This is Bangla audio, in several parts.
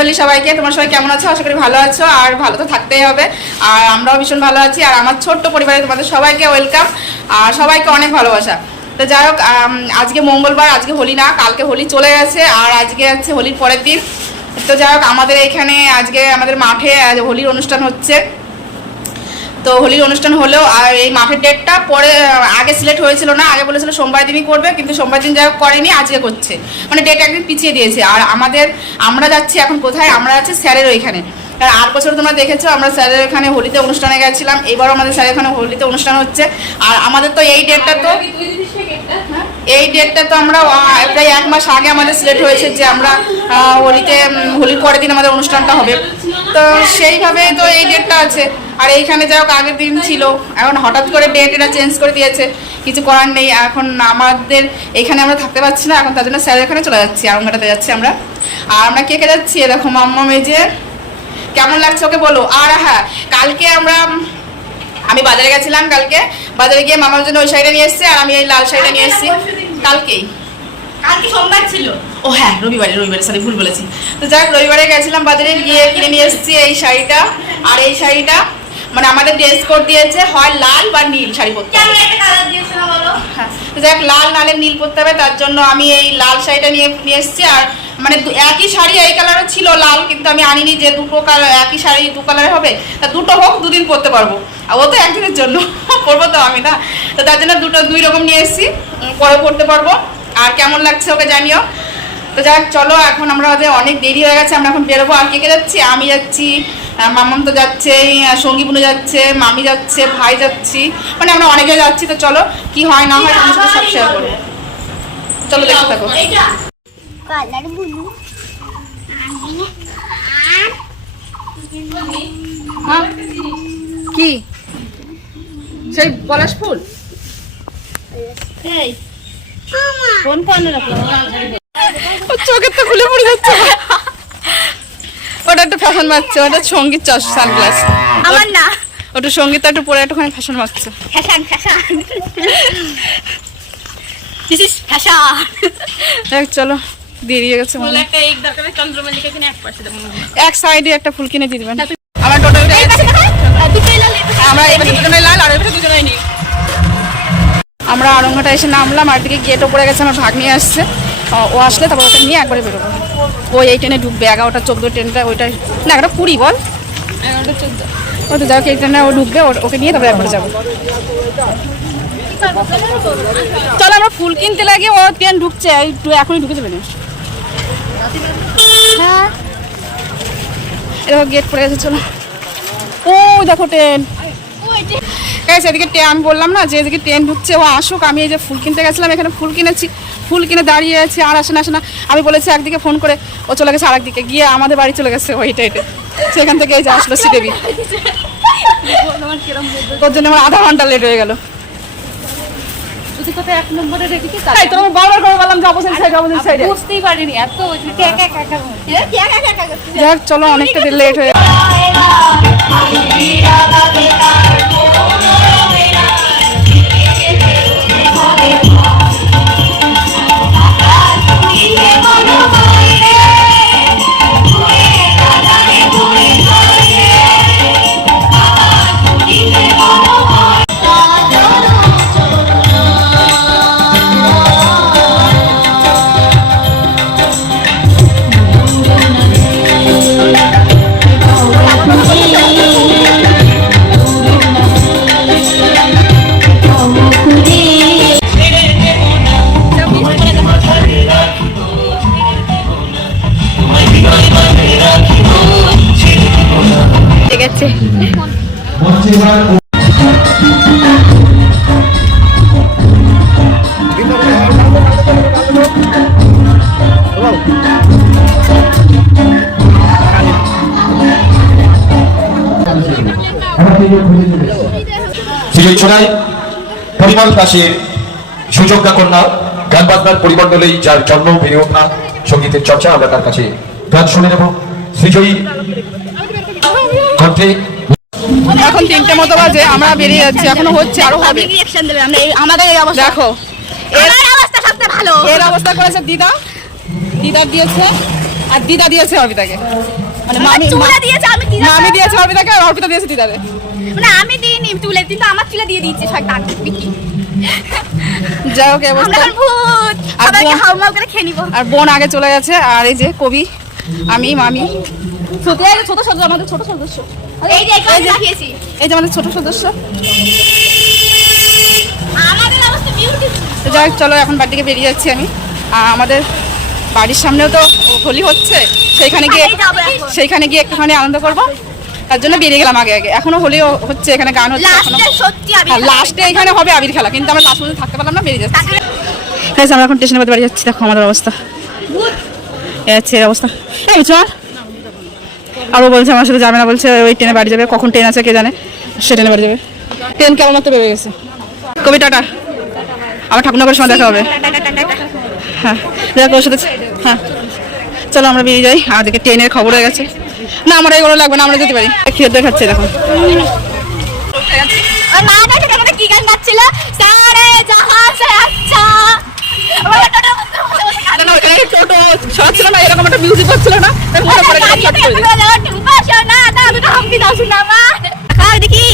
হোলি সবাইকে। তোমরা সবাই কেমন আছো? আশা করি ভালো আছো, আর ভালো তো থাকতেই হবে। আর আমরাও ভীষণ ভালো আছি। আর আমার ছোট্ট পরিবারে তোমাদের সবাইকে ওয়েলকাম, আর সবাইকে অনেক ভালোবাসা। তো যাই হোক, আজকে মঙ্গলবার, আজকে হোলি না, কালকে হোলি চলে গেছে, আর আজকে হচ্ছে হোলির পরের দিন। তো যাই হোক, আমাদের এখানে আজকে আমাদের মাঠে হোলির অনুষ্ঠান হচ্ছে। তো হোলির অনুষ্ঠান হলেও আর এই মাঠের ডেটটা পরে আগে সিলেক্ট হয়েছিল না, আগে বলেছিল সোমবার দিনই করবে, কিন্তু সোমবার দিন যাই হোক করেনি, আজকে করছে, মানে ডেট একদিন পিছিয়ে দিয়েছে। আর আমরা যাচ্ছি এখন কোথায়? আমরা যাচ্ছি স্যারের ওইখানে। আর 8 বছর তোমরা দেখেছো আমরা স্যারের এখানে হোলিতে অনুষ্ঠানে গেছিলাম, এবারও আমাদের স্যারের এখানে হোলিতে অনুষ্ঠান হচ্ছে। আর আমাদের তো এই ডেটটা তো আমরা প্রায় 1 মাস আগে আমাদের সিলেক্ট হয়েছে যে আমরা হোলির পরের দিন আমাদের অনুষ্ঠানটা হবে। তো সেইভাবে তো এই ডেটটা আছে। আর এইখানে যাই হোক আগের দিন ছিল, এখন হঠাৎ করে ডেট এটা চেঞ্জ করে দিয়েছে, কিছু করার নেই। এখন আমাদের এখানে আমরা থাকতে পারছি না, এখন তার জন্য স্যারের এখানে চলে যাচ্ছি, আরামঘাটাতে যাচ্ছি আমরা। আর আমরা কে যাচ্ছি দেখো, মাম্মা মেজে, কেমন লাগছে ওকে বলো। আর হ্যাঁ, কালকে আমি বাজারে গেছিলাম, কালকে বাজারে গিয়ে মামার জন্য ওই শাড়িটা নিয়ে এসেছি, আর আমি এই লাল শাড়িটা নিয়ে এসেছি। কালকে সোমবার ছিল, ও হ্যাঁ রবিবারে সরি ভুল বলেছি। তো যাক, রবিবারে গেছিলাম বাজারে, গিয়ে কিনে নিয়ে এসেছি এই শাড়িটা। আর এই শাড়িটা মানে আমাদের ড্রেস কোড দিয়েছে, হয় লাল বা নীল শাড়ি পরতে হবে। হ্যাঁ, তো যাক, লাল নালে নীল পরতে হবে, তার জন্য আমি এই লাল শাড়িটা নিয়ে এসেছি। আর মানে একই শাড়ি এই কালারও ছিল লাল, কিন্তু আমি আনিনি যে দুটো কালার একই শাড়ি 2 কালারে হবে, তা দুটো হোক, 2 দিন পরতে পারবো। আর ও তো একদিনের জন্য পরবো তো আমি না, তো তার জন্য 2 রকম নিয়ে এসেছি, পরে পরতে পারবো। আর কেমন লাগছে ওকে জানিও। তো যাক, চলো এখন আমরা অনেক দেরি হয়ে গেছে, আমরা এখন বেরোবো। আর কে যাচ্ছি? আমি যাচ্ছি, মামাম তো যাচ্ছে, সঙ্গী বোনও যাচ্ছে, মামি যাচ্ছে, ভাই যাচ্ছি, মানে আমরা অনেকে যাচ্ছি। তো চলো, কি হয় না হয় তোমার সাথে সব শেয়ার করবো, চলো দেখতে থাকো। হ্যাঁ, কি সেই পলাশ ফুল চোখের তো খুলে পড়ে যাচ্ছে। ওটা একটু ফ্যাশন মারছে, ওটা সঙ্গীত সানগ্লাস আমার না, ওটা সঙ্গীত একটু পরে একটুখানি ফ্যাশন মারছে। চলো, দেরি হয়ে গেছে। এক সাইডে একটা ফুল কিনে দিয়ে দিবেন। আমার টোটাল আমরা আরঙ্গটা এসে নামলাম, আর দিকে গেটও পড়ে গেছে, আমার ভাগ্নি আসছে, ও আসলে তারপর ওটা নিয়ে একবারে বেরোবো। ওই এই ট্রেনে ঢুকবে, 11টা 14 ট্রেনটা, ওইটা না 11টা 20 বল, 11টা 14, ওই তো যাও, এই ট্রেনে ও ঢুকবে, ওকে নিয়ে তারপরে একবারে যাবো। চলো, আমরা ফুল কিনতে লাগে, ও ট্রেন ঢুকছে, এখনই ঢুকে যাবে না। হ্যাঁ, এরকম গেট পড়ে গেছে, চলো। ও দেখো ট্রেন, এদিকে আমি বললাম না যে এদিকে ট্রেন ঢুকছে, ও আসুক। আমি এই যে ফুল কিনতে গেছিলাম, এখানে ফুল কিনেছি, ফুল কিনে দাঁড়িয়ে আছি, আর আসে না। আমি বলেছি একদিকে ফোন করে, ও চলে গেছে আরেকদিকে, গিয়ে আমাদের বাড়ি চলে গেছে ওইটা, সেখান থেকে এই যে আসলো শ্রীদেবী। তোর জন্য আমার আধা ঘন্টা লেট হয়ে গেল। চলো, অনেকটা লেট হয়ে গেছে। পরিমল দাসের সুযোগ্যা কন্যা, গান বাজনার পরিমণ্ডলেই যার জন্ম, বেড়ে ওঠা, সঙ্গীতের চর্চা, আমরা তার কাছে গান শুনে নেব। শ্রীজয়ী কণ্ঠে এখন 3টে মতো বাজে, আমরা বেরিয়ে যাচ্ছি, এখনো হচ্ছে, আরো হবে। আমাদের এই অবস্থা দেখো, এর অবস্থা সবচেয়ে ভালো। এর অবস্থা করেছে দিদার দিয়েছে, আর দিদা দিয়েছে অর্পিতাকে, মানে মামি চুলে দিয়েছে, আমি দিদা মামি দিয়েছে অর্পিতাকে আর অর্পিতা দিয়েছে দিদাকে। মানে আমি দিইনি চুলে, কিন্তু আমার চুলে দিয়ে দিয়েছে শয়তান বিকি। যাই হোক এই অবস্থা। আমরা ভূত আর সবাইকে বোন- হাউমাউ করে খেয়ে নিবো। আর বোন আগে চলে গেছে, আর এই যে কবি, আমি, মামি, সত্যি ছোট সদস্য, আমাদের ছোট সদস্য, এই যে এখানে রাখিয়েছি। এই যে আমাদের ছোট সদস্য। আমাদের অবস্থা বিউটিফুল। তো যাই হোক চলো এখন বাড়ি থেকে বেরিয়ে যাচ্ছি আমি। আমাদের বাড়ির সামনেও তো হোলি হচ্ছে, সেইখানে গিয়ে একটুখানি আনন্দ করবো, তার জন্য বেরিয়ে গেলাম আগে আগে। এখনো হোলি হচ্ছে, এখানে গান হচ্ছে এখনো। লাস্টে সত্যি আমি লাস্টে এখানে হবে আবির খেলা, কিন্তু আমরা লাস্ট পর্যন্ত থাকতে পারলাম না, বেরিয়ে যাচ্ছি। আমরা এখন স্টেশনের মধ্যে বাড়ি যাচ্ছি, দেখো আমাদের অবস্থা হচ্ছে এই অবস্থা। এই চল, আরও বলছে আমার সাথে যাবে না, বলছে ওই ট্রেনে বাড়ি যাবে, কখন ট্রেন আছে কে জানে, সে ট্রেনে বাড়ি যাবে। ট্রেন কেমন মতো বেড়ে গেছে। কবি টাটা, আমার ঠাকুরনগরের সময় দেখা হবে। হ্যাঁ দেখো ওর সাথে, হ্যাঁ চলো আমরা বেরিয়ে যাই। আমাদেরকে ট্রেনের খবর হয়ে গেছে। না আমার এগুলো লাগবে না, আমরা যেতে পারি। খেয়ে দেখাচ্ছে দেখো। আর মা না সেটা আমাদের কি গান গাচ্ছিল, সারে জাহাঁ সে আচ্ছা। না ওখানে টোটো সরাচ্ছিল না, এরকম একটা মিউজিক হচ্ছিল না, তার মনে পড়ে গেল চট করে। দেখি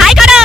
হাই করো।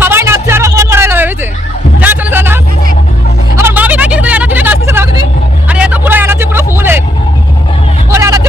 সবাই নাচছে আর মন মরা যাবে বুঝছে, যা চলে যা না। আমার মামি নাকি এনার্জি নাচতেছে না, আর এত পুরো এনার্জি পুরো ফুল, ওর এনার্জি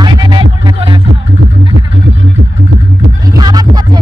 আর নাই আবার যাচ্ছে